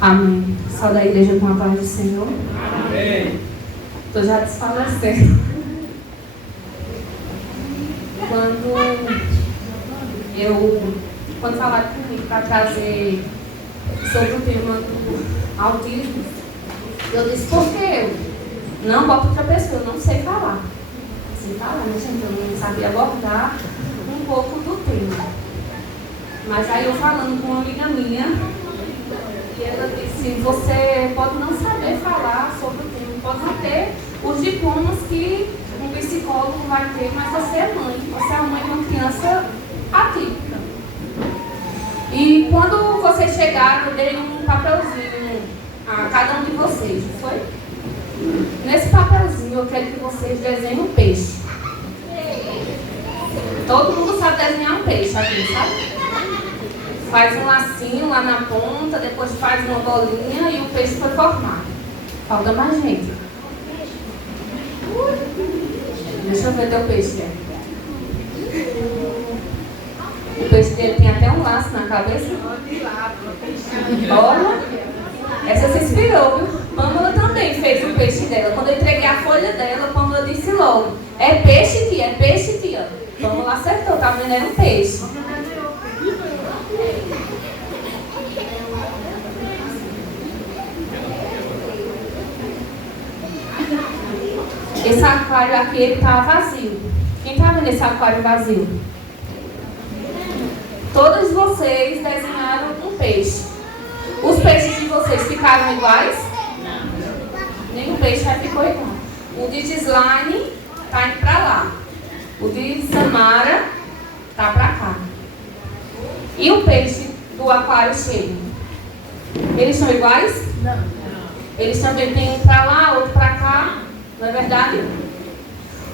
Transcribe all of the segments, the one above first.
Amém. Só da igreja com a paz do Senhor. Amém. Estou já desfalecendo. Quando falaram comigo para trazer sobre o tema do autismo, eu disse, por que eu não boto outra pessoa, eu não sei falar. Sei falar, né, gente? Eu não sabia abordar um pouco do tema. Mas aí eu falando com uma amiga minha, e ela disse, você pode não saber falar sobre o tema, pode não ter os diplomas que um psicólogo vai ter, mas você é mãe. Você é a mãe de uma criança atípica. E quando vocês chegaram, eu dei um papelzinho a cada um de vocês, não foi? Nesse papelzinho eu quero que vocês desenhem um peixe. Todo mundo sabe desenhar um peixe aqui, sabe? Faz um lacinho lá na ponta, depois faz uma bolinha e o peixe foi formado. Falta mais gente. Deixa eu ver teu peixe. O peixe dele tem até um laço na cabeça. Olha, essa se inspirou, viu? Pâmela também fez o peixe dela. Quando eu entreguei a folha dela, Pâmela disse logo, é peixe, tia, é peixe, tia. Pâmela acertou, tá vendo? Era um peixe. Esse aquário aqui, ele tá vazio. Quem tá vendo esse aquário vazio? Todos vocês desenharam um peixe. Os peixes de vocês ficaram iguais? Nenhum peixe ficou igual. O de Gislaine tá indo pra lá. O de Samara tá pra cá. E o peixe do aquário cheio? Eles são iguais? Não. Eles também têm um pra lá, outro pra cá. Não é verdade?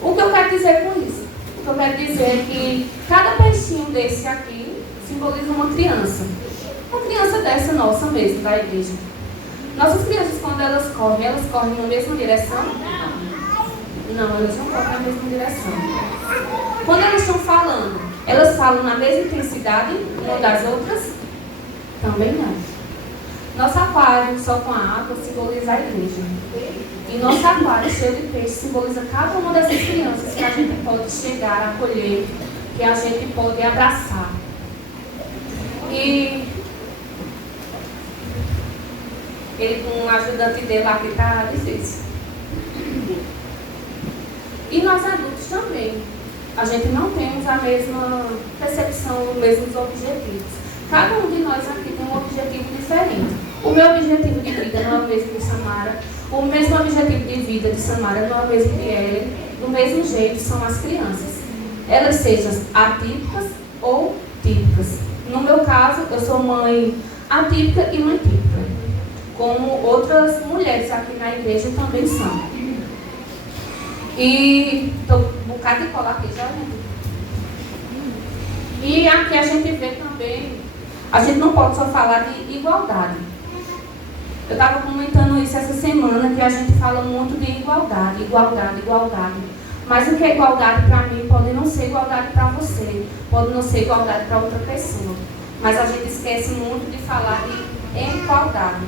O que eu quero dizer com isso? O que eu quero dizer é que cada peixinho desse aqui simboliza uma criança. Uma criança dessa nossa mesmo, da igreja. Nossas crianças, quando elas correm na mesma direção? Não, elas não correm na mesma direção. Quando elas estão falando, elas falam na mesma intensidade uma das outras? Também não. Nosso aquário, só com a água, simboliza a igreja. E nosso aquário cheio de peixe simboliza cada uma dessas crianças que a gente pode chegar, acolher, que a gente pode abraçar. E ele com um ajudante dele lá que está difícil. E nós adultos também. A gente não temos a mesma percepção, os mesmos objetivos. Cada um de nós aqui tem um objetivo diferente. O meu objetivo de vida não é o mesmo de Samara. O mesmo objetivo de vida de Samara não é o mesmo de Ellen. Do mesmo jeito são as crianças. Elas sejam atípicas ou típicas. No meu caso, eu sou mãe atípica e mãe típica. Como outras mulheres aqui na igreja também são. E estou um bocado de cola aqui, já olhando. E aqui a gente vê também, a gente não pode só falar de igualdade. Eu estava comentando isso essa semana, que a gente fala muito de igualdade, igualdade, igualdade. Mas o que é igualdade para mim pode não ser igualdade para você, pode não ser igualdade para outra pessoa. Mas a gente esquece muito de falar de igualdade.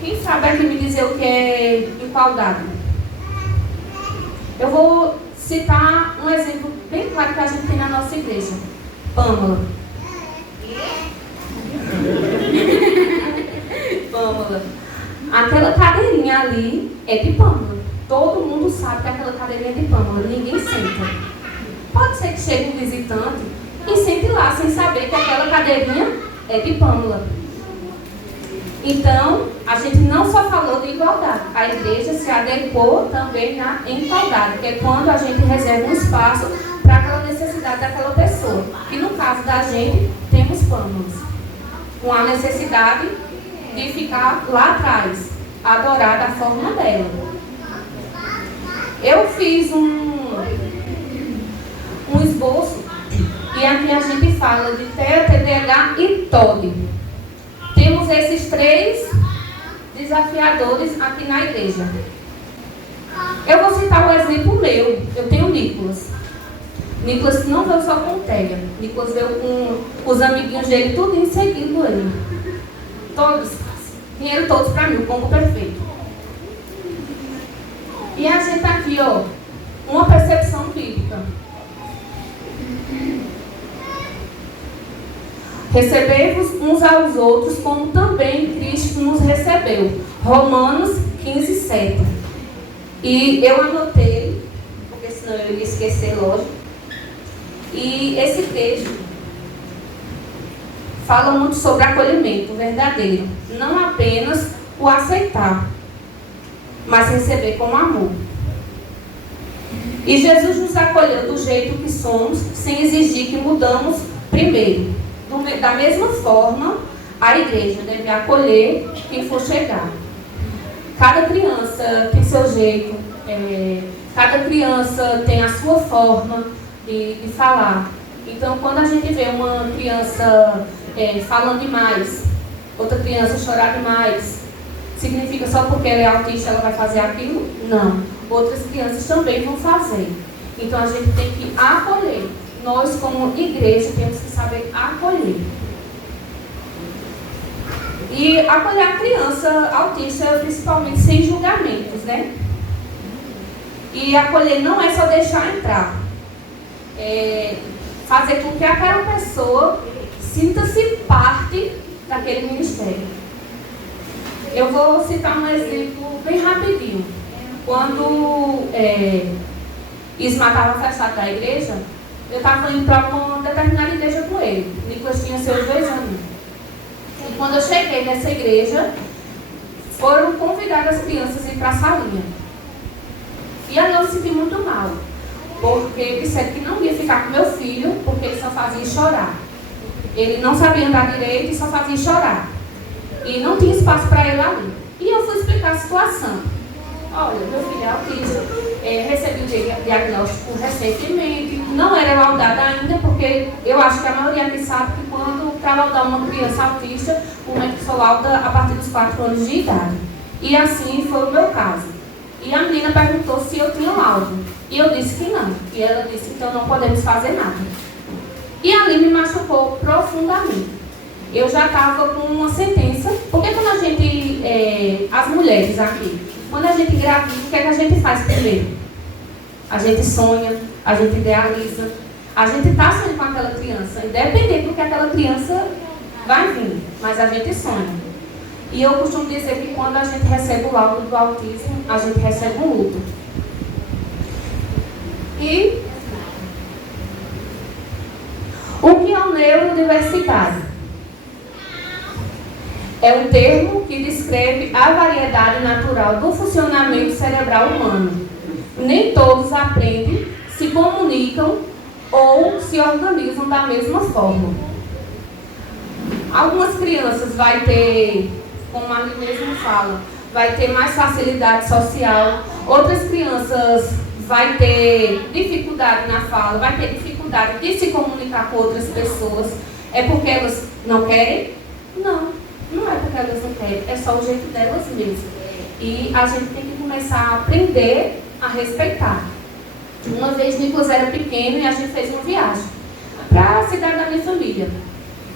Quem sabe aqui me dizer o que é igualdade? Eu vou citar um exemplo bem claro que a gente tem na nossa igreja. Pâmela. Pâmela. Aquela cadeirinha ali é de Pâmela. Todo mundo sabe que aquela cadeirinha é de Pâmela. Ninguém senta. Pode ser que chegue um visitante e sente lá sem saber que aquela cadeirinha é de Pâmela. Então, a gente não só falou de igualdade. A igreja se adequou também na igualdade, que é quando a gente reserva um espaço para aquela necessidade daquela pessoa. E no caso da gente, temos Pâmelas, com a necessidade de ficar lá atrás, adorar da forma dela. Eu fiz um esboço e aqui a gente fala de TEA, TDAH e TOD. Temos esses 3 desafiadores aqui na igreja. Eu vou citar o exemplo meu. Eu tenho o Nicolas. Nicolas não veio só com o Télia. Nicolas veio com os amiguinhos dele, tudo seguindo ele. Todos. Dinheiro todos para mim, o combo perfeito. E a gente aqui, ó, uma percepção bíblica. Recebei-vos uns aos outros, como também Cristo nos recebeu. Romanos 15, 7. E eu anotei, porque senão eu ia esquecer, lógico. E esse texto fala muito sobre acolhimento verdadeiro. Não apenas o aceitar, mas receber com amor. E Jesus nos acolheu do jeito que somos, sem exigir que mudamos primeiro. Da mesma forma, a igreja deve acolher quem for chegar. Cada criança tem seu jeito, cada criança tem a sua forma de falar. Então, quando a gente vê uma criança falando demais, outra criança chorar demais, significa só porque ela é autista ela vai fazer aquilo? Não. Outras crianças também vão fazer. Então, a gente tem que acolher. Nós, como igreja, temos que saber acolher. E acolher a criança autista, principalmente sem julgamentos, né? E acolher não é só deixar entrar. Fazer com que aquela pessoa sinta-se parte daquele ministério. Eu vou citar um exemplo bem rapidinho. Quando Isma estava afastado da igreja, eu estava indo para uma determinada igreja com ele. Nicolas tinha seus 2 anos. E quando eu cheguei nessa igreja, foram convidadas as crianças a ir para a salinha. E aí eu me senti muito mal. Porque disseram que não ia ficar com meu filho, porque ele só fazia chorar. Ele não sabia andar direito e só fazia chorar. E não tinha espaço para ele ali. E eu fui explicar a situação. Olha, meu filho é autista, recebi o diagnóstico recentemente, não era laudada ainda, porque eu acho que a maioria aqui sabe que quando para laudar uma criança autista, o médico só lauda a partir dos 4 anos de idade. E assim foi o meu caso. E a menina perguntou se eu tinha laudo. E eu disse que não. E ela disse, então não podemos fazer nada. E ali me machucou profundamente. Eu já estava com uma sentença, porque quando a gente, as mulheres aqui, quando a gente engravida, o que é que a gente faz primeiro? A gente sonha, a gente idealiza, a gente está sonhando com aquela criança, independente do que aquela criança vai vir, mas a gente sonha. E eu costumo dizer que quando a gente recebe o laudo do autismo, a gente recebe um luto. E o que é o neurodiversidade? É um termo que descreve a variedade natural do funcionamento cerebral humano. Nem todos aprendem, se comunicam ou se organizam da mesma forma. Algumas crianças vai ter, como a mim mesmo fala, vai ter mais facilidade social. Outras crianças vai ter dificuldade na fala, vai ter dificuldade de se comunicar com outras pessoas. É porque elas não querem? Não. Não é porque elas não querem, é só o jeito delas mesmo. E a gente tem que começar a aprender a respeitar. Uma vez Nicolas era pequeno e a gente fez uma viagem para a cidade da minha família.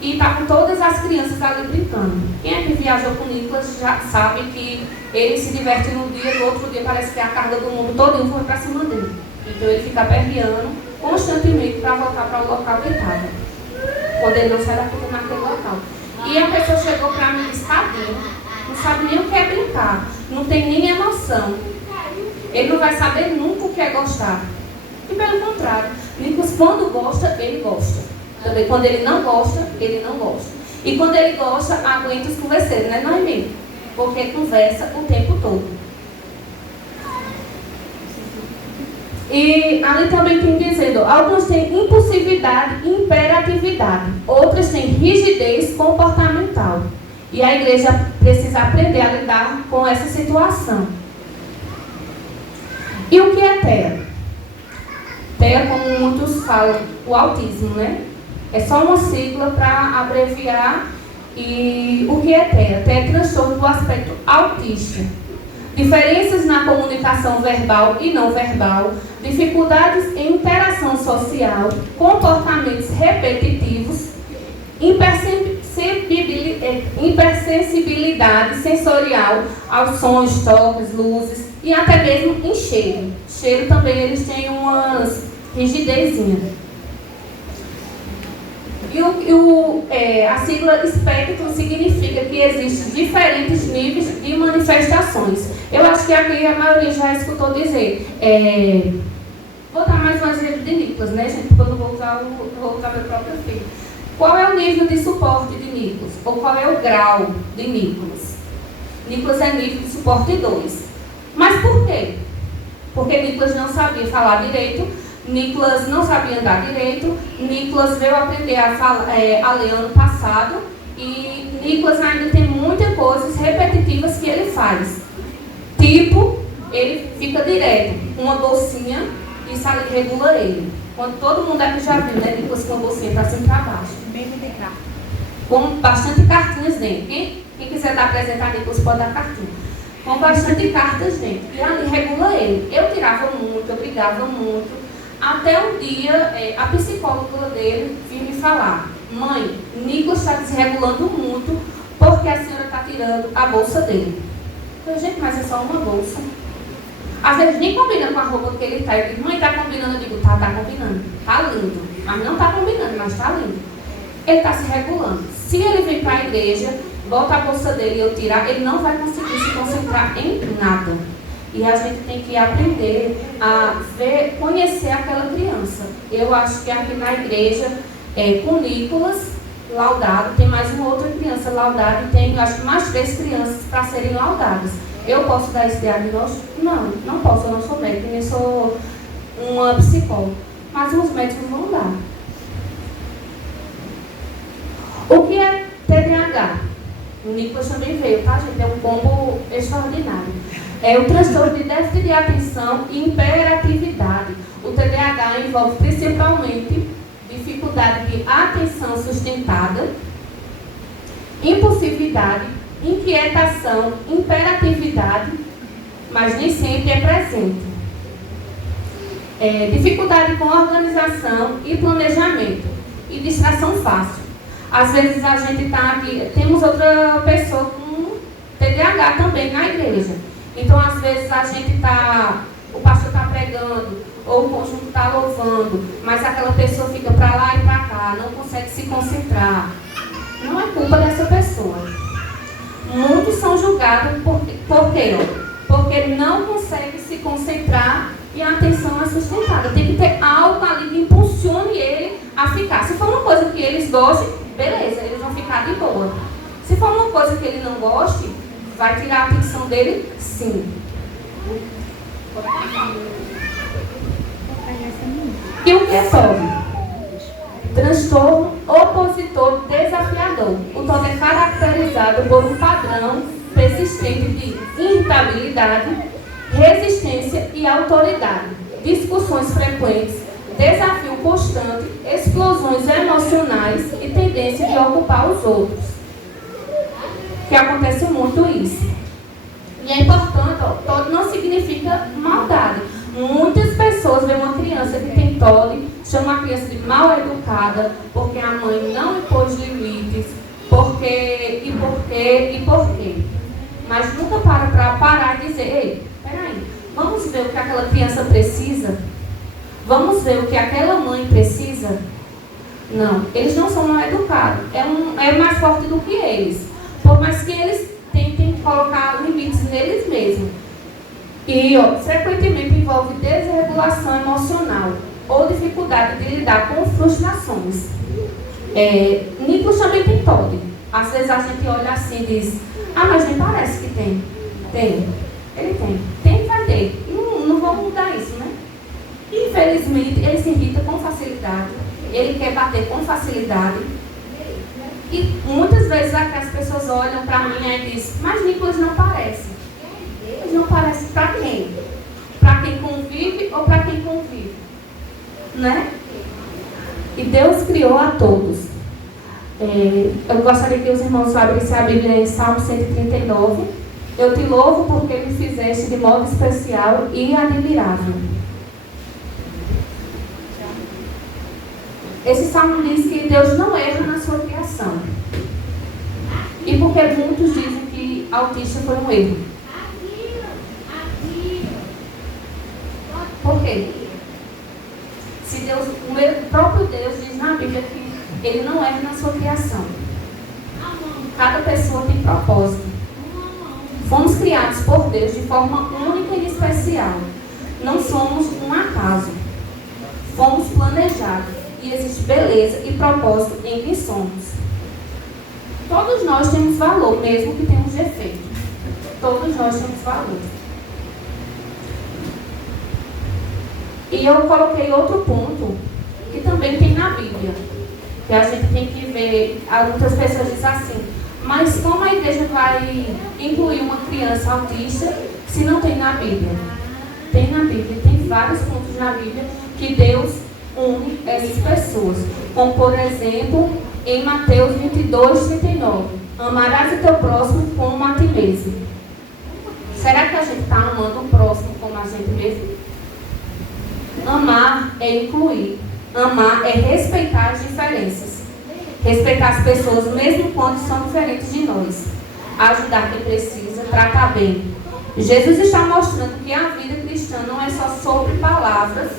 E estavam todas as crianças ali brincando. Quem é que viajou com Nicolas já sabe que ele se diverte num dia, no outro dia parece que a carga do mundo todo foi para cima dele. Então ele fica perreando constantemente para voltar para o local que ele estava. Quando ele não sai da puta naquele local. E a pessoa chegou para mim e disse, tadinho, não sabe nem o que é brincar, não tem nem emoção. Ele não vai saber nunca o que é gostar. E pelo contrário, Nicolas, quando gosta, ele gosta. Também quando ele não gosta, ele não gosta. E quando ele gosta, aguenta os converseiros, né, Noemi? Porque conversa o tempo todo. E ali também tem dizendo, alguns têm impulsividade e imperatividade, outros têm rigidez comportamental. E a igreja precisa aprender a lidar com essa situação. E o que é TEA? TEA, como muitos falam, o autismo, né? É só uma sigla para abreviar. E o que é TEA? TEA é transtorno do aspecto autista. Diferenças na comunicação verbal e não verbal, dificuldades em interação social, comportamentos repetitivos, hipersensibilidade sensorial aos sons, toques, luzes e até mesmo em cheiro. Cheiro também eles têm umas rigidezinhas. A sigla espectro significa que existem diferentes níveis de manifestações. Eu acho que aqui a maioria já escutou dizer. Vou dar mais um exemplo de Nicolas, né, gente? Porque eu não vou usar meu próprio filho. Qual é o nível de suporte de Nicolas? Ou qual é o grau de Nicolas? Nicolas é nível de suporte 2. Mas por quê? Porque Nicolas não sabia falar direito, Nicolas não sabia andar direito, Nicolas veio aprender a ler ano passado e Nicolas ainda tem muitas coisas repetitivas que ele faz. Tipo, ele fica direto, uma bolsinha, isso ali regula ele. Quando todo mundo aqui já viu, né, Nicolas com uma bolsinha para cima e para baixo. Com bastante cartinhas dentro. Quem quiser dar presente a Nicolas pode dar cartinha. Com bastante cartas dentro. E ali regula ele. Eu tirava muito, eu brigava muito. Até um dia, a psicóloga dele veio me falar: mãe, Nicolas está desregulando muito porque a senhora está tirando a bolsa dele. Eu falei: gente, mas é só uma bolsa. Às vezes nem combina com a roupa que ele está. Eu digo: mãe, está combinando? Eu digo: tá combinando. Tá lindo. Mas não está combinando, mas está lindo. Ele está se regulando. Se ele vem para a igreja, bota a bolsa dele e eu tirar, ele não vai conseguir se concentrar em nada. E a gente tem que aprender a conhecer aquela criança. Eu acho que aqui na igreja, com Nicolas laudado, tem mais uma outra criança laudada e tem, acho que mais 3 crianças para serem laudadas. Eu posso dar esse diagnóstico? Não, não posso, eu não sou médica, nem sou uma psicóloga. Mas os médicos vão dar. O que é TDAH? O Nicolas também veio, tá, gente? É um combo extraordinário. É o transtorno de déficit de atenção e hiperatividade. O TDAH envolve principalmente dificuldade de atenção sustentada, impulsividade, inquietação, hiperatividade, mas nem sempre é presente. Dificuldade com organização e planejamento e distração fácil. Às vezes a gente está aqui, temos outra pessoa com TDAH também na igreja. Então, às vezes a gente o pastor está pregando, ou o conjunto está louvando, mas aquela pessoa fica para lá e para cá, não consegue se concentrar. Não é culpa dessa pessoa. Muitos são julgados por quê? Porque não consegue se concentrar e a atenção é sustentada. Tem que ter algo ali que impulsione ele a ficar. Se for uma coisa que eles gostem, beleza, eles vão ficar de boa. Se for uma coisa que ele não goste, vai tirar a atenção dele, sim. E o que é TOD? Transtorno opositor desafiador. O TOD é caracterizado por um padrão persistente de irritabilidade, resistência e autoridade, discussões frequentes, desafio constante, explosões emocionais e tendência de ocupar os outros. Que acontece muito isso. E é importante, TOD não significa maldade. Muitas pessoas veem uma criança que tem TOD, chamam a criança de mal educada, porque a mãe não impôs limites, por quê. Mas nunca para parar e dizer: ei, peraí, vamos ver o que aquela criança precisa? Vamos ver o que aquela mãe precisa? Não, eles não são mal educados. É mais forte do que eles. Por mais que eles tentem colocar limites neles mesmos. E frequentemente envolve desregulação emocional ou dificuldade de lidar com frustrações. Nicolas também tem TOD. Às vezes a gente olha assim e diz: ah, mas nem parece que tem. Tem. Ele tem. Tem que vai ter. Não vou mudar isso, né? Infelizmente, ele se irrita com facilidade. Ele quer bater com facilidade. E muitas vezes as pessoas olham para mim e dizem: mas Nicolas não parece. Ele não parece para quem? Para quem convive ou para quem convive? Né? E Deus criou a todos. Eu gostaria que os irmãos abrissem a Bíblia em Salmo 139. Eu te louvo porque me fizeste de modo especial e admirável. Esse salmo diz que Deus não erra na sua criação. porque muitos dizem que autista foi um erro. Por quê? Se Deus, o próprio Deus diz na Bíblia que Ele não erra na sua criação. Cada pessoa tem propósito. Fomos criados por Deus de forma única e especial. Não somos um acaso. Fomos planejados e existe beleza e propósito em quem somos. Todos nós temos valor, mesmo que tenhamos defeito. Todos nós temos valor. E eu coloquei outro ponto que também tem na Bíblia, que a gente tem que ver. Muitas pessoas dizem assim, mas como a igreja vai incluir uma criança autista se não tem na Bíblia? Tem na Bíblia, tem vários pontos na Bíblia que Deus une essas pessoas. Como, por exemplo, em Mateus 22, 39. Amarás o teu próximo como a ti mesmo. Será que a gente está amando o próximo como a gente mesmo? Amar é incluir. Amar é respeitar as diferenças. Respeitar as pessoas mesmo quando são diferentes de nós. Ajudar quem precisa, tratar bem. Jesus está mostrando que a vida cristã não é só sobre palavras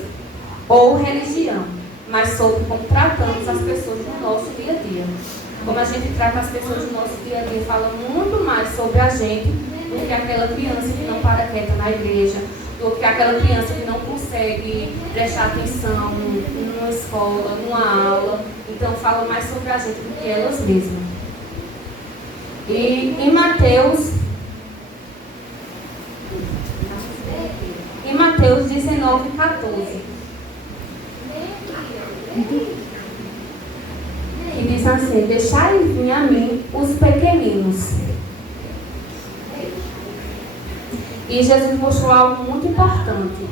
ou religião, mas sobre como tratamos as pessoas no nosso dia a dia. Como a gente trata as pessoas no nosso dia a dia fala muito mais sobre a gente do que aquela criança que não para quieta na igreja, do que aquela criança que não consegue prestar atenção numa escola, numa aula. Então fala mais sobre a gente do que elas mesmas. E em Mateus 19, 14. E diz assim, deixai vir a mim os pequeninos. E Jesus mostrou algo muito importante.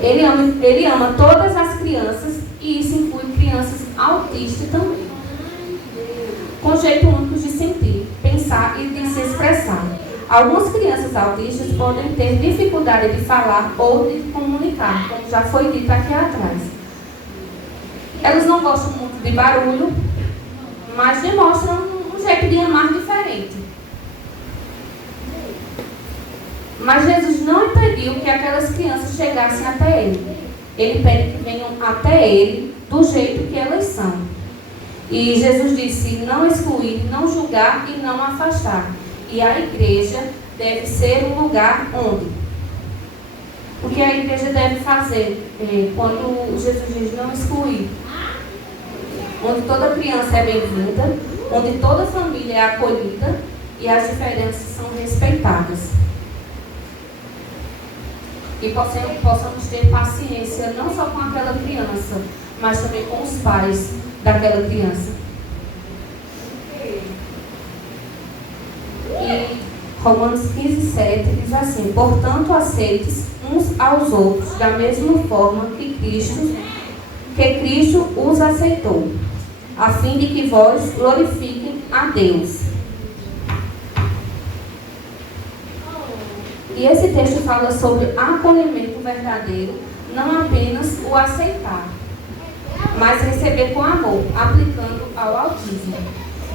Ele ama todas as crianças e isso inclui crianças autistas também. Com jeito único de sentir, pensar e de se expressar. Algumas crianças autistas podem ter dificuldade de falar ou de comunicar, como já foi dito aqui atrás. Elas não gostam muito de barulho, mas demonstram um jeito de amar diferente. Mas Jesus não impediu que aquelas crianças chegassem até Ele. Ele pede que venham até Ele do jeito que elas são. E Jesus disse não excluir, não julgar e não afastar. E a igreja deve ser um lugar onde? O que a igreja deve fazer quando Jesus diz não excluir? Onde toda criança é bem-vinda, onde toda família é acolhida e as diferenças são respeitadas. E possamos ter paciência não só com aquela criança, mas também com os pais daquela criança. E Romanos 15, 7 diz assim, portanto aceites uns aos outros da mesma forma que Cristo os aceitou, a fim de que vós glorifiquem a Deus. E esse texto fala sobre acolhimento verdadeiro, não apenas o aceitar, mas receber com amor, aplicando ao autismo.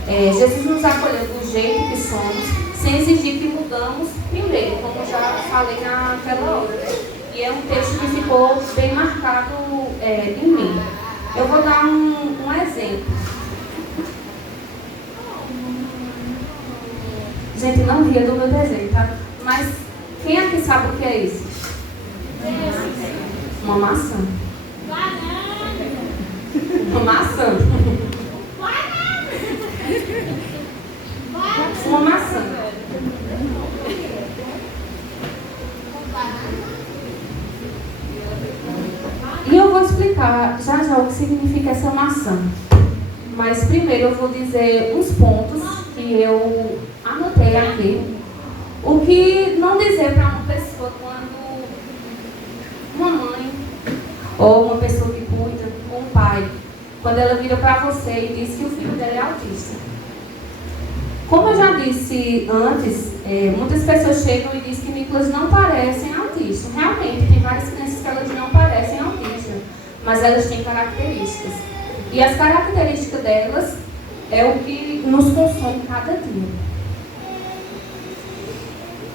Jesus nos acolheu do jeito que somos, sem exigir que mudamos primeiro, como já falei naquela hora. E é um texto que ficou bem marcado em mim. Eu vou dar um exemplo. Gente, não ria do meu desenho, tá? Mas quem aqui sabe o que é isso? Uma maçã. Uma maçã. Uma maçã. E eu vou explicar já o que significa essa maçã. Mas primeiro eu vou dizer uns pontos que eu anotei aqui. O que não dizer para uma pessoa quando uma mãe ou uma pessoa que cuida, ou um pai, quando ela vira para você e diz que o filho dela é autista. Como eu já disse antes, muitas pessoas chegam e dizem que Nicolas não parecem autistas. Realmente, tem várias crianças que elas não parecem autistas, mas elas têm características. E as características delas é o que nos consome cada dia.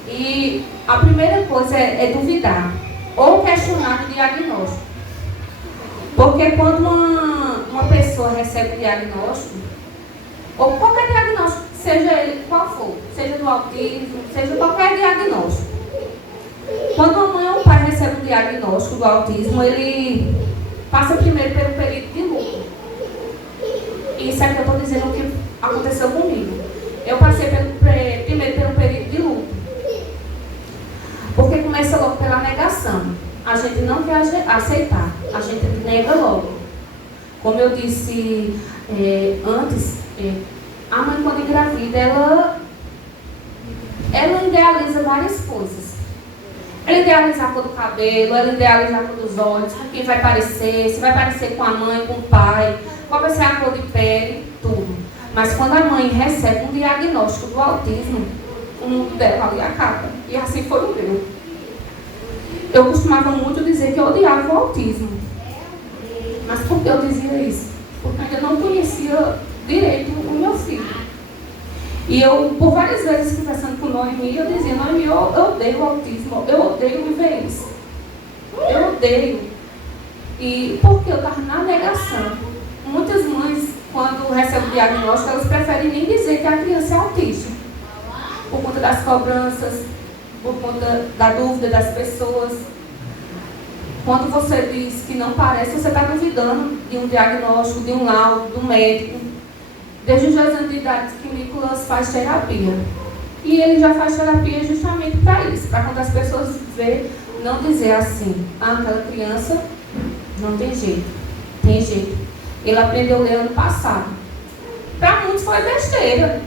E a primeira coisa é duvidar ou questionar o diagnóstico. Porque quando uma pessoa recebe um diagnóstico, ou qualquer diagnóstico, seja ele qual for, seja do autismo, seja qualquer diagnóstico. Quando uma mãe ou um pai recebe um diagnóstico do autismo, ele passa primeiro pelo período de luto. Isso é que eu estou dizendo o que aconteceu comigo. Eu passei primeiro pelo período de luto. Porque começa logo pela negação. A gente não quer aceitar, a gente nega logo. Como eu disse antes, a mãe quando engravida, ela idealiza várias coisas. Ela idealiza a cor do cabelo, ela idealiza a cor dos olhos, com quem vai parecer, se vai parecer com a mãe, com o pai, qual vai ser a cor de pele, tudo. Mas quando a mãe recebe um diagnóstico do autismo, o mundo dela ali acaba. E assim foi o meu. Eu costumava muito dizer que eu odiava o autismo. Mas por que eu dizia isso? Porque eu ainda não conhecia direito o meu filho. E eu, por várias vezes, conversando com Noemi, eu dizia: Noemi, eu odeio o autismo, eu odeio viver isso. Eu odeio. E porque eu estava na negação. Muitas mães, quando recebem o diagnóstico, elas preferem nem dizer que a criança é autista. Por conta das cobranças, por conta da dúvida das pessoas. Quando você diz que não parece, você está duvidando de um diagnóstico, de um laudo, do médico. Desde os 2 anos de idade que o Nicolas faz terapia. E ele já faz terapia justamente para isso, para quando as pessoas vê, não dizer assim: aquela criança não tem jeito. Tem jeito. Ele aprendeu a ler ano passado. Para muitos foi besteira.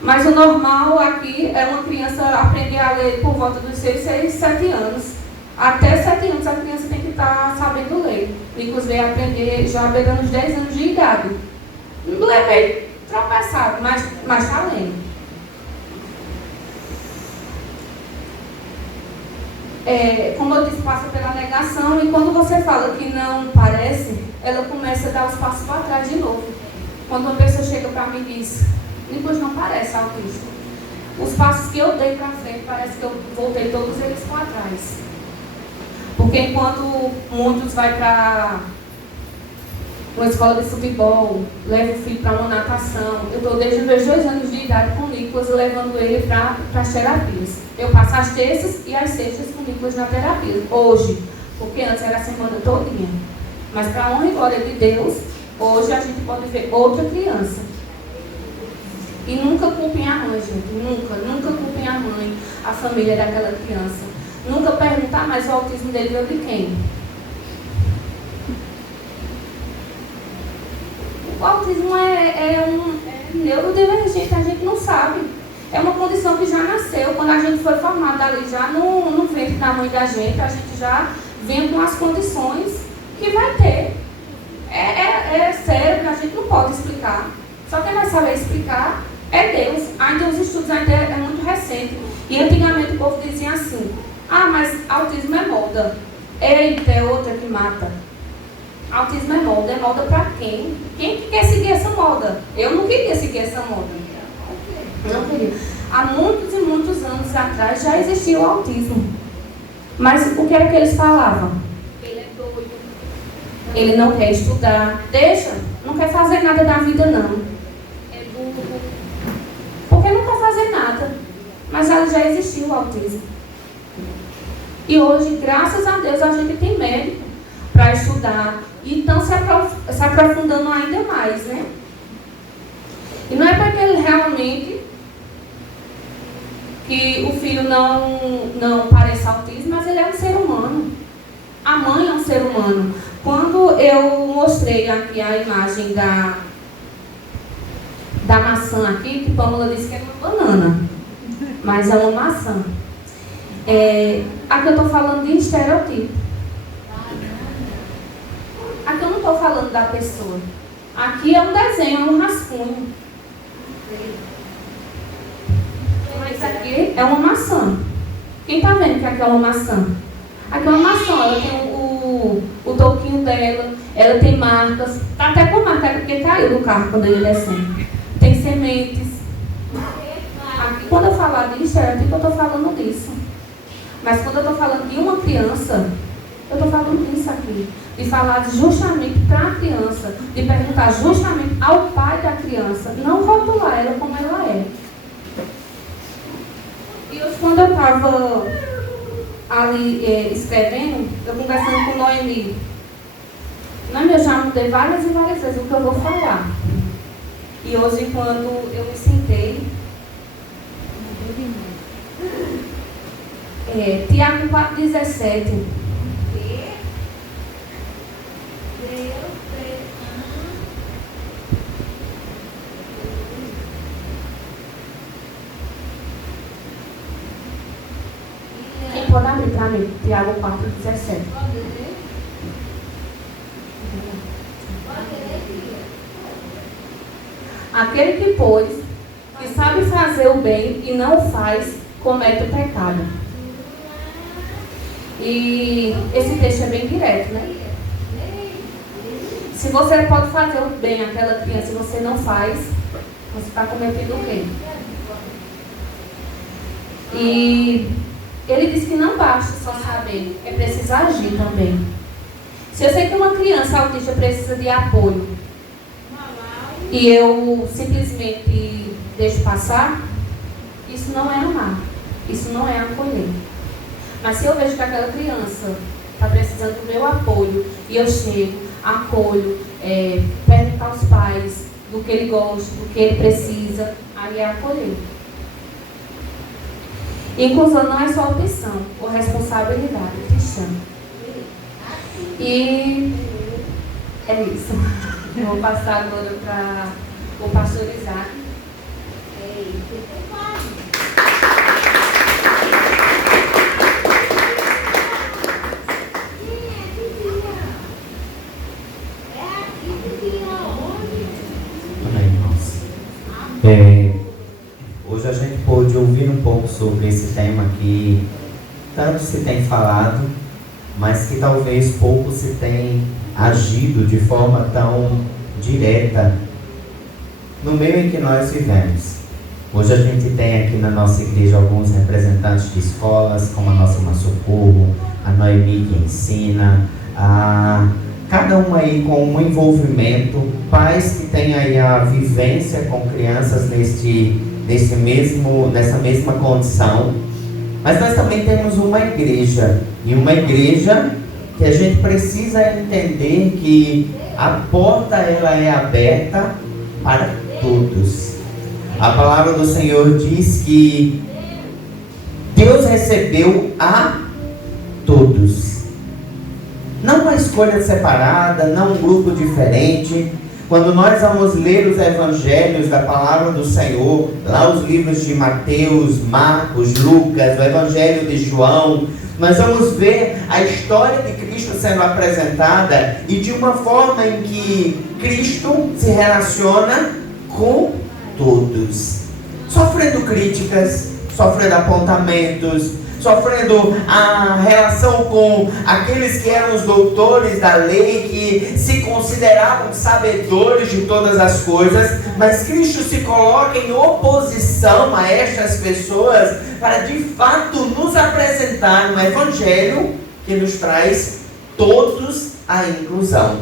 Mas o normal aqui é uma criança aprender a ler por volta dos 6, 7 anos. Até 7 anos a criança tem que estar sabendo ler. O Nicolas veio aprender já beirando os 10 anos de idade. Não é meio tropeçado, mas está lendo. Como eu disse, passa pela negação, e quando você fala que não parece, ela começa a dar os passos para trás de novo. Quando uma pessoa chega para mim e diz: Nicolas não parece autista. Os passos que eu dei para frente, parece que eu voltei todos eles para trás. Porque enquanto muitos vão para uma escola de futebol, levo o filho para uma natação, eu estou desde os meus 2 anos de idade com o Nicolas, levando ele para as terapias. Eu passo as terças e as sextas com o Nicolas na terapia, hoje, porque antes era a semana todinha. Mas para a honra e glória de Deus, hoje a gente pode ver outra criança. E nunca culpem a mãe, gente, nunca culpem a mãe, a família daquela criança. Nunca perguntar, mas o autismo dele veio de quem? O autismo é um neurodivergente, a gente não sabe. É uma condição que já nasceu. Quando a gente foi formado ali, já no ventre da mãe da gente, a gente já vem com as condições que vai ter. É sério que a gente não pode explicar. Só quem vai saber explicar é Deus. Ainda os estudos ainda é muito recente. E antigamente o povo dizia assim: mas autismo é moda. Eita, é outra que mata. Autismo é moda para quem? Quem quer seguir essa moda? Eu não queria seguir essa moda. Não queria. Há muitos e muitos anos atrás já existia o autismo. Mas o que era que eles falavam? Ele é doido. Ele não quer estudar. Deixa, não quer fazer nada da vida não. É burro. Porque não quer fazer nada. Mas já existia o autismo. E hoje, graças a Deus, a gente tem médico para estudar. E estão se aprofundando ainda mais, né? E não é porque ele realmente que o filho não parece autista, mas ele é um ser humano. A mãe é um ser humano. Quando eu mostrei aqui a imagem da maçã aqui, que Pamela disse que é uma banana, mas é uma maçã. Aqui eu estou falando de estereotipo. Aqui eu não estou falando da pessoa. Aqui é um desenho, é um rascunho. Mas aqui é uma maçã. Quem está vendo que aqui é uma maçã? Aqui é uma maçã, ela tem o toquinho dela, ela tem marcas. Está até com marca, porque caiu do carro quando ele desceu. Tem sementes. Aqui, quando eu falar disso, é aqui que eu estou falando disso. Mas quando eu estou falando de uma criança, eu estou falando disso aqui. De falar justamente para a criança, de perguntar justamente ao pai da criança, não rotular ela como ela é. E hoje, quando eu estava ali escrevendo, eu conversando com Noemi. Noemi, eu já mudei várias e várias vezes o que eu vou falar. E hoje, quando eu me sentei, Tiago 4,17. Quem pode abrir para mim? Tiago 4,17. Aquele que, pois, que sabe fazer o bem e não o faz, comete o pecado. E esse texto é bem direto, né? Se você pode fazer o bem àquela criança e você não faz, você está cometendo o quê? E ele diz que não basta só saber, é preciso agir também. Se eu sei que uma criança autista precisa de apoio, e eu simplesmente deixo passar, isso não é amar, isso não é acolher. Mas se eu vejo que aquela criança está precisando do meu apoio, e eu chego, acolho, pergunto aos pais do que ele gosta, do que ele precisa, aí é acolher. Inclusão não é só opção, ou responsabilidade cristã. E é isso. Eu vou passar agora para o pastor Isaac. Amém, irmãos. Hoje a gente pôde ouvir um pouco sobre esse tema que tanto se tem falado, mas que talvez pouco se tem agido de forma tão direta no meio em que nós vivemos. Hoje a gente tem aqui na nossa igreja alguns representantes de escolas, como a nossa Socorro, a Noemi que ensina, cada uma aí com um envolvimento, pais que têm aí a vivência com crianças nessa mesma condição. Mas nós também temos uma igreja, e uma igreja que a gente precisa entender que a porta ela é aberta para todos. A palavra do Senhor diz que Deus recebeu a todos. Não uma escolha separada, não um grupo diferente. Quando nós vamos ler os evangelhos da palavra do Senhor, lá os livros de Mateus, Marcos, Lucas, o evangelho de João, nós vamos ver a história de Cristo sendo apresentada e de uma forma em que Cristo se relaciona com todos, sofrendo críticas, sofrendo apontamentos, sofrendo a relação com aqueles que eram os doutores da lei, que se consideravam sabedores de todas as coisas, mas Cristo se coloca em oposição a estas pessoas para de fato nos apresentar um evangelho que nos traz todos à inclusão,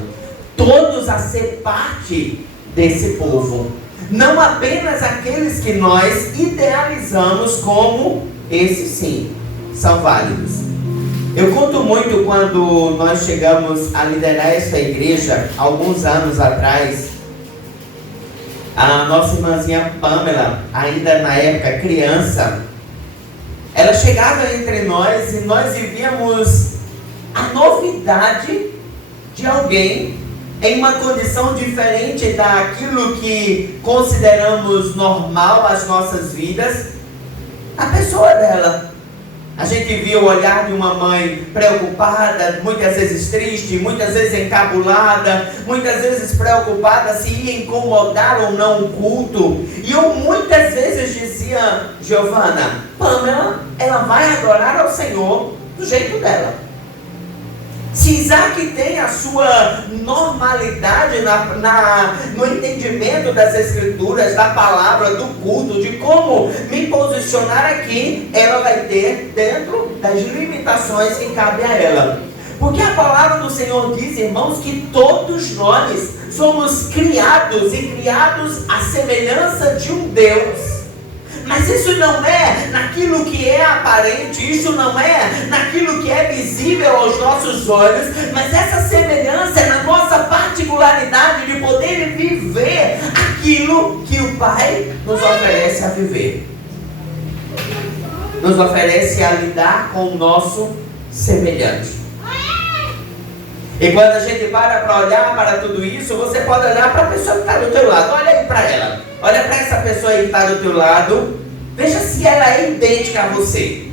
todos a ser parte desse povo, não apenas aqueles que nós idealizamos como esses sim são válidos. Eu conto muito quando nós chegamos a liderar esta igreja, alguns anos atrás, a nossa irmãzinha Pamela, ainda na época criança, ela chegava entre nós e nós vivíamos a novidade de alguém em uma condição diferente daquilo que consideramos normal às nossas vidas, a pessoa dela. A gente via o olhar de uma mãe preocupada, muitas vezes triste, muitas vezes encabulada, muitas vezes preocupada se ia incomodar ou não o culto. E eu muitas vezes dizia, Giovana, Pamela, ela vai adorar ao Senhor do jeito dela. Se Isaac tem a sua normalidade no entendimento das Escrituras, da palavra, do culto, de como me posicionar aqui, ela vai ter dentro das limitações que cabem a ela. Porque a palavra do Senhor diz, irmãos, que todos nós somos criados e criados à semelhança de um Deus. Mas isso não é naquilo que é aparente, isso não é naquilo que é visível aos nossos olhos, mas essa semelhança é na nossa particularidade de poder viver aquilo que o Pai nos oferece a viver. Nos oferece a lidar com o nosso semelhante. E quando a gente para olhar para tudo isso, você pode olhar para a pessoa que está do teu lado. Olha aí para ela. Olha para essa pessoa aí que está do teu lado. Veja se ela é idêntica a você.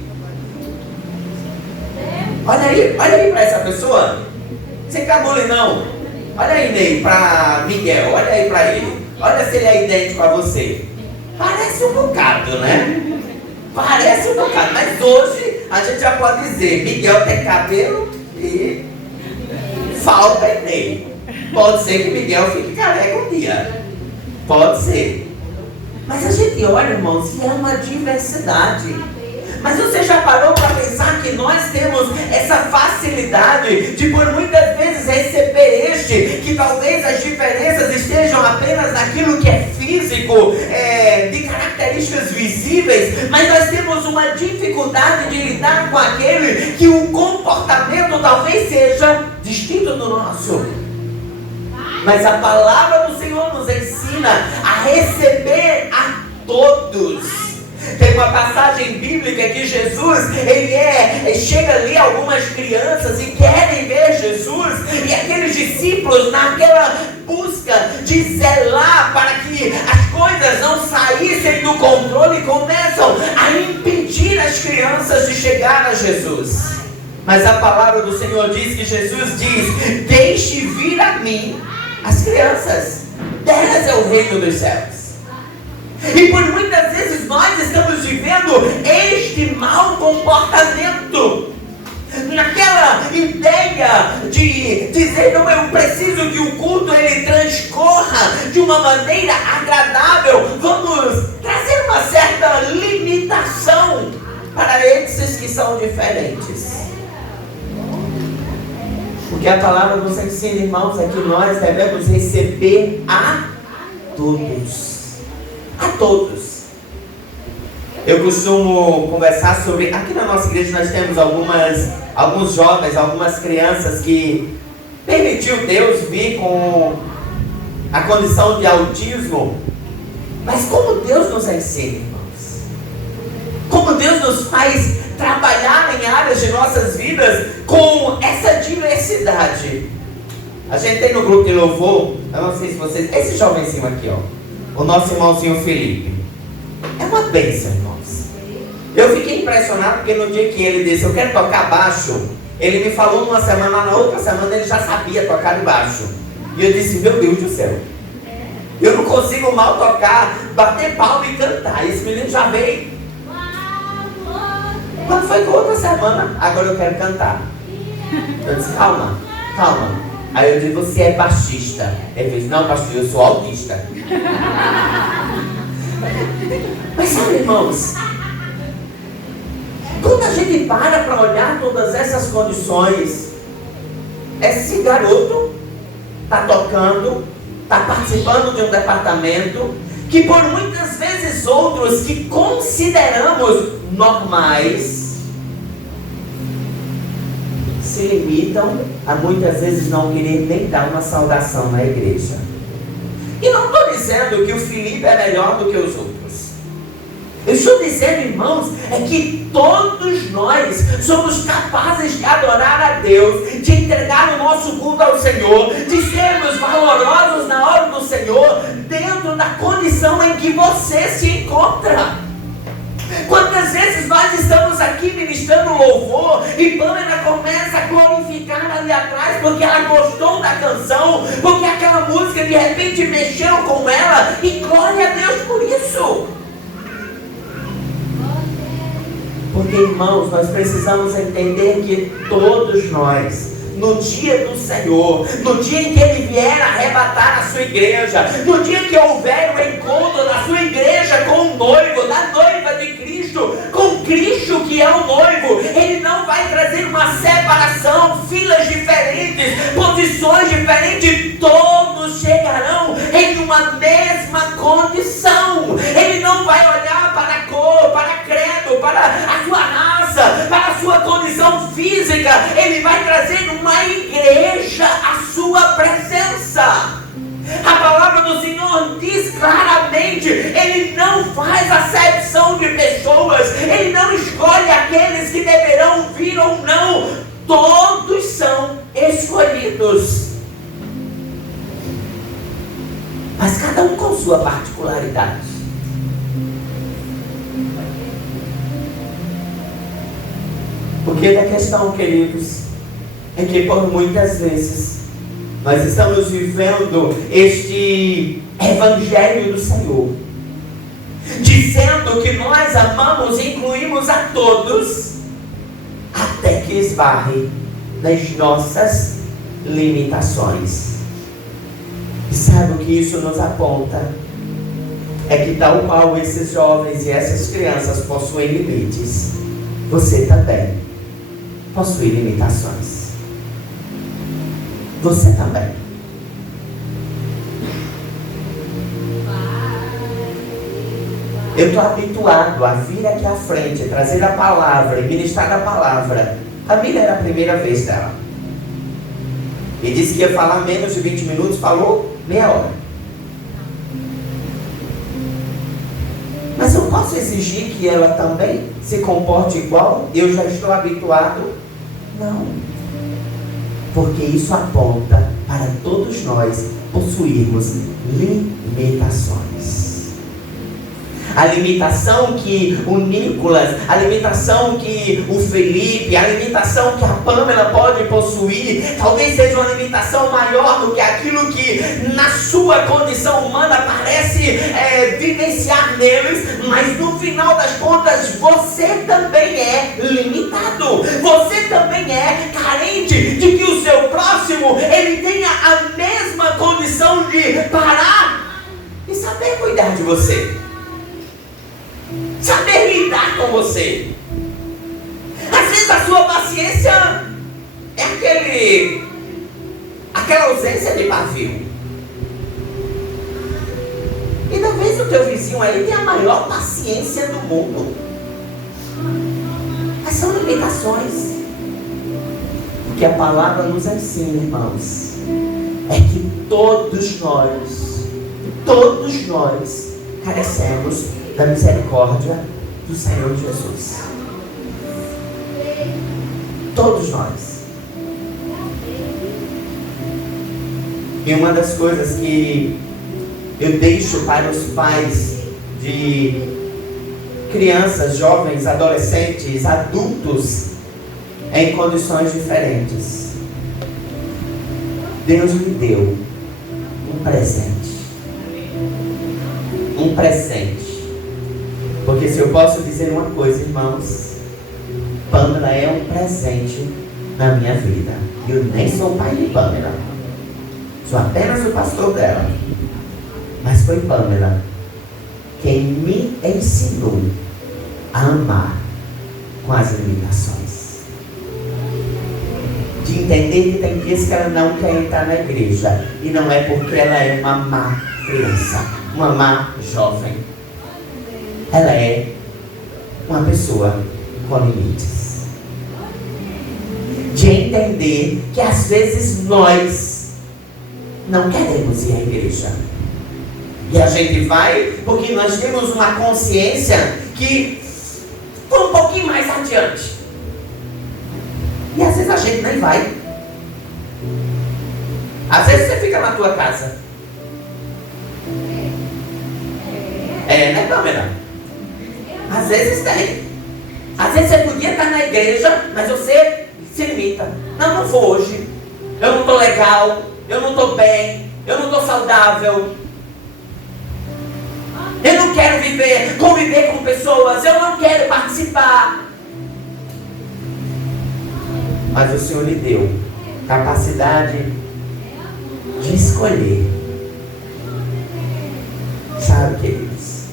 Olha aí para essa pessoa. Sem cabule não. Olha aí, Ney, para Miguel. Olha aí para ele. Olha se ele é idêntico a você. Parece um bocado, né? Parece um bocado. Mas hoje a gente já pode dizer, Miguel tem cabelo e falta em Ney. Pode ser que Miguel fique careca um dia. Pode ser. Mas a gente olha, irmãos, e é uma diversidade. Mas você já parou para pensar que nós temos essa facilidade de por muitas vezes receber que talvez as diferenças estejam apenas naquilo que é físico, de características visíveis, mas nós temos uma dificuldade de lidar com aquele que o comportamento talvez seja distinto do nosso. Mas a palavra do Senhor nos ensina a receber a todos. Tem uma passagem bíblica que Jesus, chega ali algumas crianças e querem ver Jesus, e aqueles discípulos naquela busca de zelar para que as coisas não saíssem do controle, começam a impedir as crianças de chegar a Jesus. Mas a palavra do Senhor diz que Jesus diz, deixe vir a mim as crianças, delas é o reino dos céus. E por muitas vezes nós estamos vivendo este mau comportamento, naquela ideia de dizer, não, eu preciso que o culto ele transcorra de uma maneira agradável, vamos trazer uma certa limitação para esses que são diferentes. Porque a palavra nos ensina, irmãos, é que nós devemos receber a todos. A todos. Eu costumo conversar sobre... Aqui na nossa igreja nós temos alguns jovens, algumas crianças que permitiu Deus vir com a condição de autismo. Mas como Deus nos ensina, irmãos? Como Deus nos faz trabalhar em áreas de nossas vidas com essa diversidade. A gente tem no grupo de louvor, eu não sei se vocês... Esse jovenzinho aqui, ó, o nosso irmãozinho Felipe, é uma bênção, irmãos. Eu fiquei impressionado porque no dia que ele disse, eu quero tocar baixo, ele me falou numa semana, na outra semana ele já sabia tocar de baixo. E eu disse, meu Deus do céu, eu não consigo mal tocar, bater palma e cantar. Esse menino já veio. Quando foi com outra semana, agora eu quero cantar. Eu disse, calma. Aí eu disse, você é baixista. Ele disse, não, pastor, eu sou autista. Mas sabe, irmãos, quando a gente para olhar todas essas condições, esse garoto está tocando, está participando de um departamento que por muitas vezes outros que consideramos normais se limitam a muitas vezes não querer nem dar uma saudação na igreja. E não estou dizendo que o Felipe é melhor do que os outros. Eu estou dizendo, irmãos, é que todos nós somos capazes de adorar a Deus, de entregar o nosso culto ao Senhor, de sermos valorosos na hora do Senhor, dentro da condição em que você se encontra. Quantas vezes nós estamos aqui ministrando louvor e Pamela começa a glorificar ali atrás porque ela gostou da canção, porque aquela música de repente mexeu com ela, e glória a Deus por isso. Porque, irmãos, nós precisamos entender que todos nós no dia do Senhor, no dia em que Ele vier arrebatar a sua igreja, no dia que houver o encontro da sua igreja com o noivo, da noiva de Cristo, com Cristo que é o noivo, Ele não vai trazer uma separação, filas diferentes, posições diferentes, todos chegarão em uma mesma condição. Ele não vai olhar para a cor, para credo, para a sua raça, para a sua condição física. Ele vai trazer uma igreja à sua presença. A palavra do Senhor diz claramente, Ele não faz acepção de pessoas, Ele não escolhe aqueles que deverão vir ou não, todos são escolhidos, mas cada um com sua particularidade. Porque a questão, queridos, é que por muitas vezes nós estamos vivendo este Evangelho do Senhor, dizendo que nós amamos e incluímos a todos, até que esbarre nas nossas limitações. E sabe o que isso nos aponta? É que tal qual esses jovens e essas crianças possuem limites, você também possui limitações. Você também. Eu estou habituado a vir aqui à frente, trazer a palavra e ministrar a palavra. A minha era a primeira vez dela. E disse que ia falar menos de 20 minutos, falou meia hora. Mas eu posso exigir que ela também se comporte igual? Eu já estou habituado? Não. Porque isso aponta para todos nós possuirmos limitações. A limitação que o Nicolas, a limitação que o Felipe, a limitação que a Pamela pode possuir, talvez seja uma limitação maior do que aquilo que na sua condição humana parece vivenciar neles, mas no final das contas você também é limitado, você também é carente de que o seu próximo ele tenha a mesma condição de parar e saber cuidar de você, saber lidar com você. Às vezes a sua paciência é aquela ausência de pavio. E talvez o teu vizinho aí tenha a maior paciência do mundo. Mas são limitações. O que a palavra nos ensina, irmãos, é que todos nós carecemos da misericórdia do Senhor Jesus. Todos nós. E uma das coisas que eu deixo para os pais de crianças, jovens, adolescentes, adultos em condições diferentes. Deus lhe deu um presente. Um presente. Porque se eu posso dizer uma coisa, irmãos, Pamela é um presente na minha vida. Eu nem sou pai de Pamela. Sou apenas o pastor dela. Mas foi Pamela quem me ensinou a amar com as limitações. De entender que tem dias que ela não quer entrar na igreja. E não é porque ela é uma má criança, uma má jovem. Ela é uma pessoa com limites. De entender que às vezes nós não queremos ir à igreja. E a gente vai porque nós temos uma consciência que foi um pouquinho mais adiante. E às vezes a gente nem vai. Às vezes você fica na tua casa. Né, Pamela? Às vezes tem. Às vezes você podia estar na igreja, mas você se limita. Não vou hoje. Eu não estou legal. Eu não estou bem. Eu não estou saudável. Eu não quero conviver com pessoas. Eu não quero participar. Mas o Senhor lhe deu capacidade de escolher. Sabe, queridos?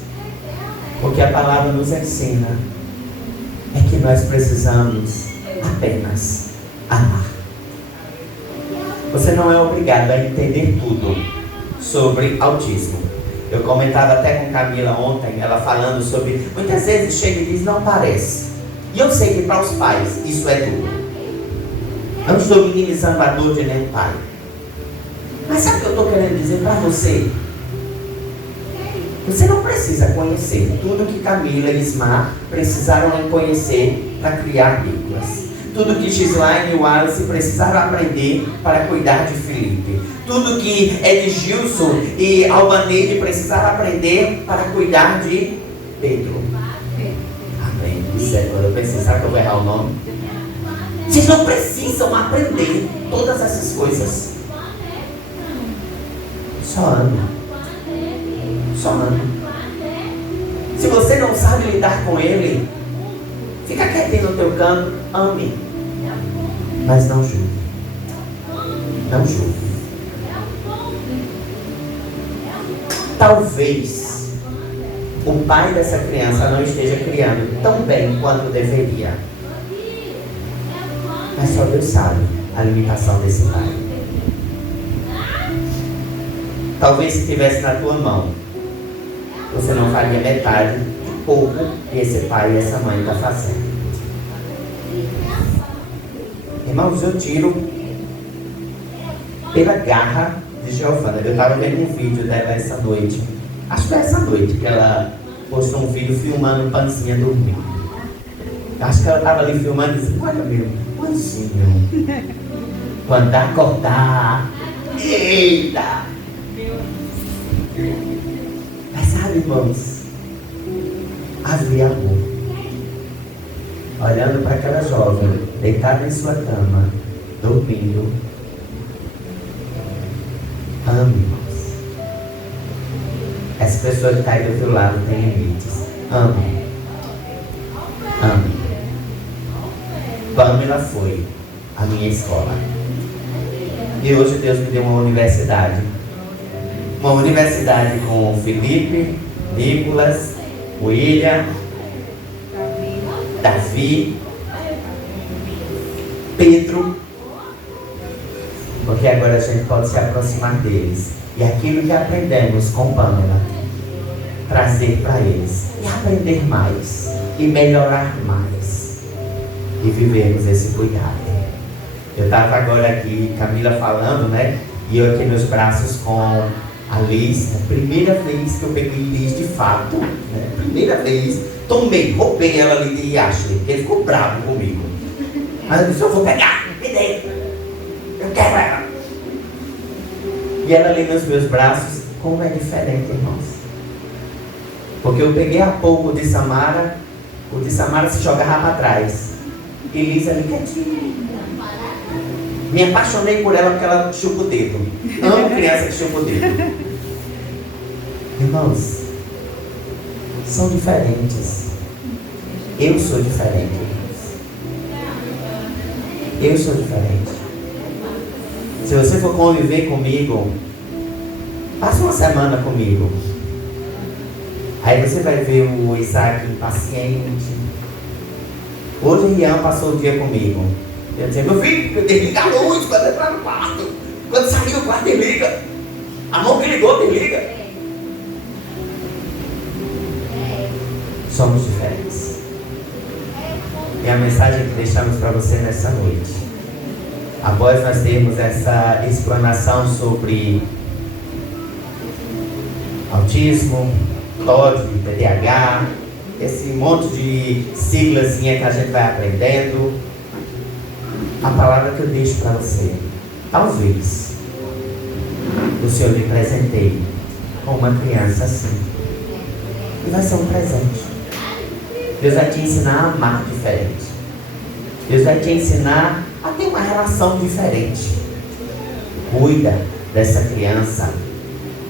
O que a palavra nos ensina é que nós precisamos apenas amar. Você não é obrigado a entender tudo sobre autismo. Eu comentava até com Camila ontem, ela falando sobre, muitas vezes chega e diz, não parece. E eu sei que para os pais isso é duro. Eu não estou minimizando a dor de nenhum pai. Mas sabe o que eu estou querendo dizer para você? Você não precisa conhecer tudo que Camila e Ismar precisaram conhecer para criar Nicolas. Tudo que Gislaine e Wallace precisaram aprender para cuidar de Felipe. Tudo que Edgilson e Albaneide precisaram aprender para cuidar de Pedro. Amém. Isso é quando eu pensei, sabe que eu vou errar o nome? Vocês não precisam aprender todas essas coisas. Só ame. Só ame. Se você não sabe lidar com ele, fica quietinho no teu canto, ame. Mas não julgue. Não julgue. Talvez o pai dessa criança não esteja criando tão bem quanto deveria. Mas só Deus sabe a limitação desse pai. Talvez se estivesse na tua mão, você não faria metade de pouco que esse pai e essa mãe estão fazendo. Irmãos, eu tiro pela garra de Giovana. Eu estava vendo um vídeo dela essa noite. Acho que foi essa noite que ela postou um vídeo filmando Panzinha dormindo. Acho que ela estava ali filmando e disse, olha meu, Panzinho, quando acordar, eita! Mas sabe, irmãos, havia amor. Olhando para aquela jovem, deitada em sua cama, dormindo. Ame, irmãos. Essa pessoa que está aí do teu lado tem limites. Ame. Ame. Pamela foi a minha escola. E hoje Deus me deu uma universidade. Uma universidade com Felipe, Nicolas, William, Davi, Pedro. Porque agora a gente pode se aproximar deles. E aquilo que aprendemos com Pamela, trazer para eles. E aprender mais. E melhorar mais. E vivermos esse cuidado. Eu estava agora aqui, Camila falando, né? E eu aqui nos braços com a Liz. A primeira vez que eu peguei Liz de fato. Né? Primeira vez. Roubei ela ali de Ashley. Porque ele ficou bravo comigo. Mas eu disse, eu vou pegar. Me dê. Eu quero ela. E ela ali nos meus braços. Como é diferente, irmãos. Porque eu peguei há pouco o de Samara. O de Samara se jogava para trás. E Liz ali quietinha. Me apaixonei por ela porque ela chupa o dedo. Amo criança que chupa o dedo. Irmãos, são diferentes. Eu sou diferente, irmãos. Eu sou diferente. Se você for conviver comigo, passa uma semana comigo. Aí você vai ver o Isaac impaciente. Hoje o Rian passou o dia comigo. Eu disse, meu filho, desliga a luz quando entrar no quarto. Quando sair do quarto, desliga. A mão que ligou, desliga. Somos diferentes. E a mensagem que deixamos para você nessa noite. Após nós termos essa explanação sobre autismo, TOD, TDAH, esse monte de siglazinha que a gente vai aprendendo, a palavra que eu deixo para você, talvez o Senhor lhe presenteie com uma criança assim, e vai ser um presente. Deus vai te ensinar a amar diferente. Deus vai te ensinar a ter uma relação diferente. Cuida dessa criança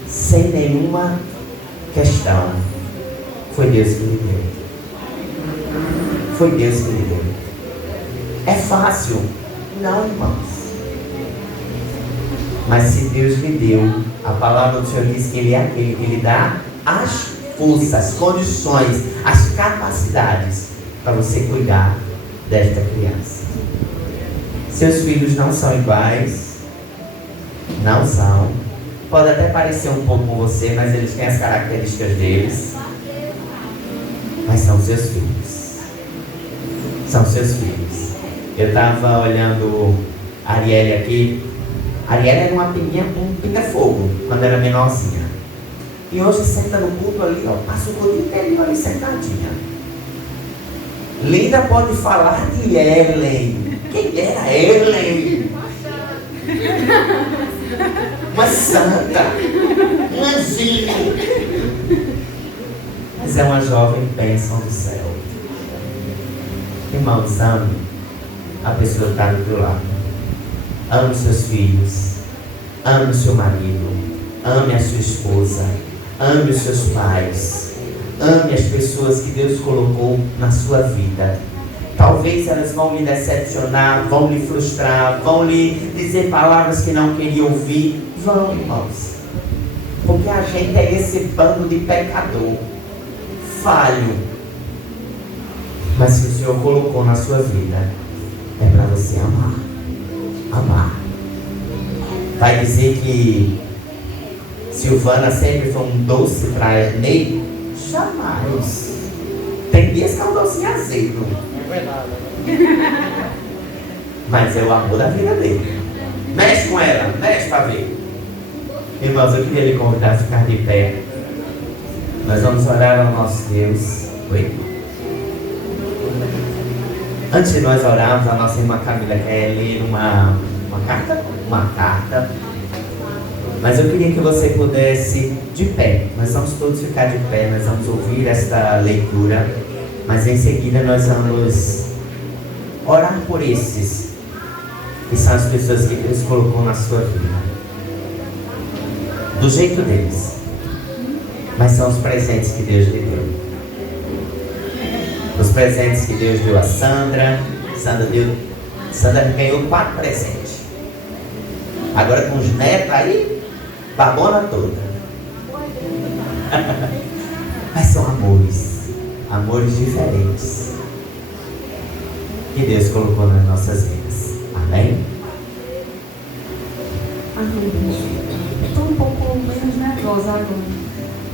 sem nenhuma questão. Foi Deus que lhe deu. Foi Deus que lhe deu. É fácil? Não, irmãos. Mas se Deus lhe deu, a palavra do Senhor diz que Ele é aquele que lhe dá as forças, as condições, as capacidades para você cuidar desta criança. Seus filhos não são iguais, não são. Pode até parecer um pouco com você, mas eles têm as características deles. Mas são seus filhos. São seus filhos. Eu estava olhando a Arielle aqui. A Arielle era uma pininha, um pinga-fogo, quando era menorzinha. E hoje senta no culto ali, ó, passa o culto inteiro ali sentadinha. Linda pode falar de Ellen. Quem era Ellen? Uma santa, um anjinho. Mas é uma jovem bênção do céu. Irmãos, ame a pessoa que está do teu lado. Ame os seus filhos. Ame o seu marido. Ame a sua esposa. Ame os seus pais. Ame as pessoas que Deus colocou na sua vida. Talvez elas vão lhe decepcionar, vão lhe frustrar, vão lhe dizer palavras que não queria ouvir. Vão, irmãos. Porque a gente é esse bando de pecador, falho. Mas se o Senhor colocou na sua vida, é para você amar. Amar. Vai dizer que Silvana sempre foi um doce para Ney? Jamais. Tem dias que é um docinho azedo. É verdade. Mas é o amor da vida dele. Mexe com ela, mexe para ver. Irmãos, eu queria lhe convidar a ficar de pé. Nós vamos orar ao nosso Deus. Oi? Antes de nós orarmos, a nossa irmã Camila quer ler uma carta? Uma carta. Mas eu queria que você pudesse de pé. Nós vamos todos ficar de pé. Nós vamos ouvir esta leitura. Mas em seguida nós vamos orar por esses que são as pessoas que Deus colocou na sua vida. Do jeito deles. Mas são os presentes que Deus lhe deu. Os presentes que Deus deu a Sandra. Sandra ganhou 4 presentes. Agora com os netos aí, babona toda. Mas são amores. Amores diferentes. Que Deus colocou nas nossas vidas. Amém? Amém. Estou um pouco menos nervosa agora.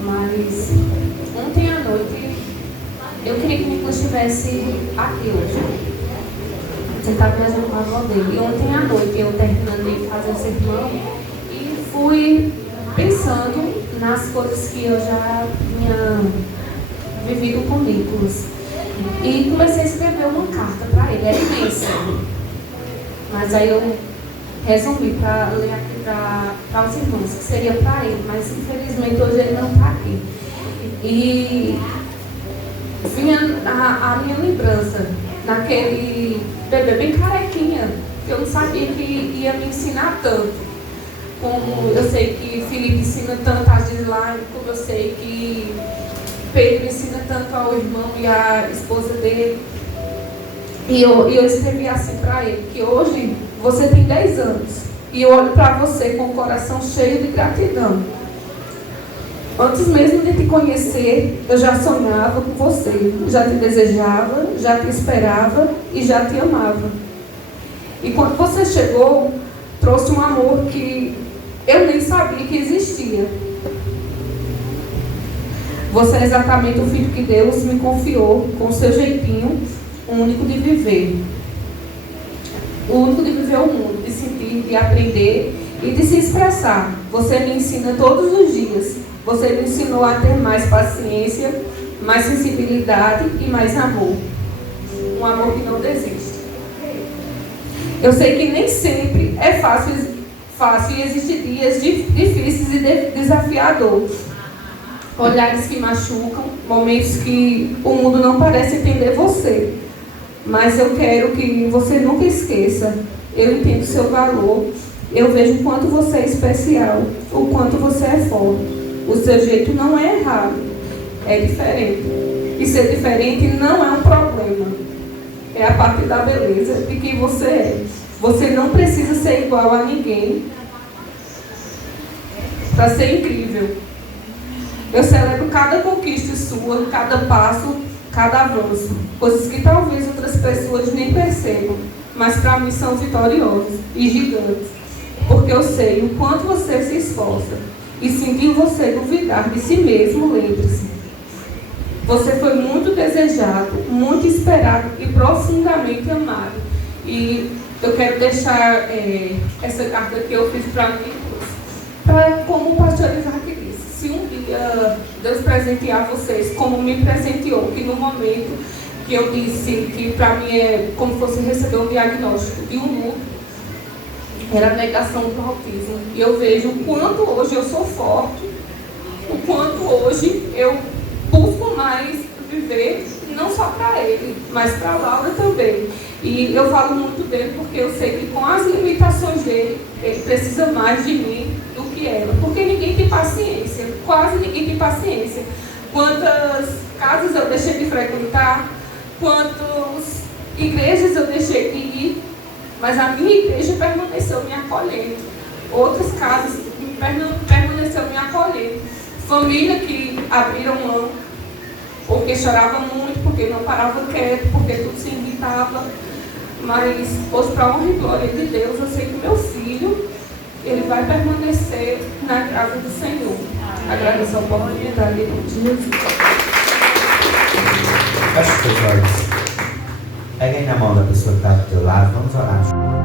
Mas ontem à noite eu queria que o Nicolas estivesse aqui hoje. Você está viajando com a avó dele. E ontem à noite eu terminando de fazer o sermão e fui pensando nas coisas que eu já tinha vivido com o Nicolas. E comecei a escrever uma carta para ele, era imensa. Mas aí eu resumi para ler aqui para os irmãos, que seria para ele, mas infelizmente hoje ele não está aqui. E vinha a minha lembrança naquele bebê bem carequinha, que eu não sabia que ia me ensinar tanto. Como eu sei que Felipe ensina tanto a Gislaine, como eu sei que Pedro ensina tanto ao irmão e à esposa dele. E eu escrevi assim para ele, que hoje você tem 10 anos e eu olho para você com o coração cheio de gratidão. Antes mesmo de te conhecer, eu já sonhava com você, já te desejava, já te esperava e já te amava. E quando você chegou, trouxe um amor que eu nem sabia que existia. Você é exatamente o filho que Deus me confiou, com o seu jeitinho único de viver. O único de viver o mundo, de sentir, de aprender e de se expressar. Você me ensina todos os dias. Você me ensinou a ter mais paciência, mais sensibilidade e mais amor. Um amor que não desiste. Eu sei que nem sempre é fácil e existem dias difíceis e desafiadores. Olhares que machucam, momentos que o mundo não parece entender você. Mas eu quero que você nunca esqueça. Eu entendo o seu valor. Eu vejo o quanto você é especial, o quanto você é forte. O seu jeito não é errado, é diferente. E ser diferente não é um problema. É a parte da beleza de quem você é. Você não precisa ser igual a ninguém. para ser incrível. Eu celebro cada conquista sua, cada passo, cada avanço, coisas que talvez outras pessoas nem percebam, mas para mim são vitoriosas e gigantes, porque eu sei o quanto você se esforça, e sentir você duvidar de si mesmo, lembre-se. Você foi muito desejado, muito esperado e profundamente amado. E eu quero deixar essa carta que eu fiz para mim, para como o pastor Isaac disse, se um dia Deus presentear vocês como me presenteou, que no momento que eu disse que para mim é como se fosse receber um diagnóstico de um luto, era a negação do autismo. E eu vejo o quanto hoje eu sou forte, o quanto hoje eu busco mais viver, não só para ele, mas para a Laura também. E eu falo muito dele porque eu sei que com as limitações dele, ele precisa mais de mim do que ela. Porque ninguém tem paciência, quase ninguém tem paciência. Quantas casas eu deixei de frequentar, quantas igrejas eu deixei de ir, mas a minha igreja permaneceu me acolhendo. Outras casas permaneceu me acolhendo. Família que abriram mão, porque chorava muito, porque não parava quieto, porque tudo se irritava. Mas, hoje, para a honra e glória de Deus, eu sei que meu filho, ele vai permanecer na graça do Senhor. Agradeço a oportunidade de Jesus. Feche os seus olhos. Pega aí na mão da pessoa que está do teu lado, vamos orar.